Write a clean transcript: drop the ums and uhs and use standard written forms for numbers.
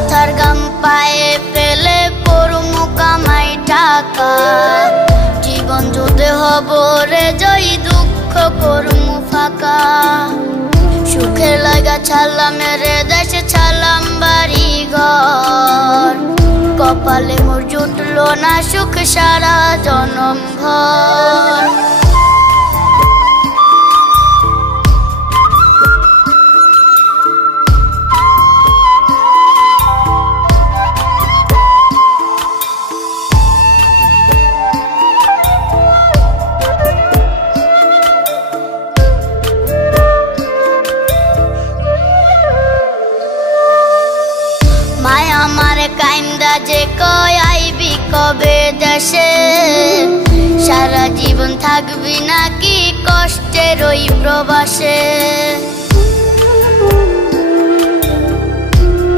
মাথার গাম পায়ে ফেলে করমু কামাই টাকা জীবন যুদ্ধে হব রে জয়ী দুঃখ করমু ফাঁকা সুখের লাগা ছাড়লাম রে দেশে ছাড়লাম বাড়ি ঘর কপালে মোর জুটলো না সুখ সারা জনম ভর কাইন্দা যে কয় আইবি কবে দেশে সারা জীবন থাকবি নাকি কষ্টের ওই প্রবাসে।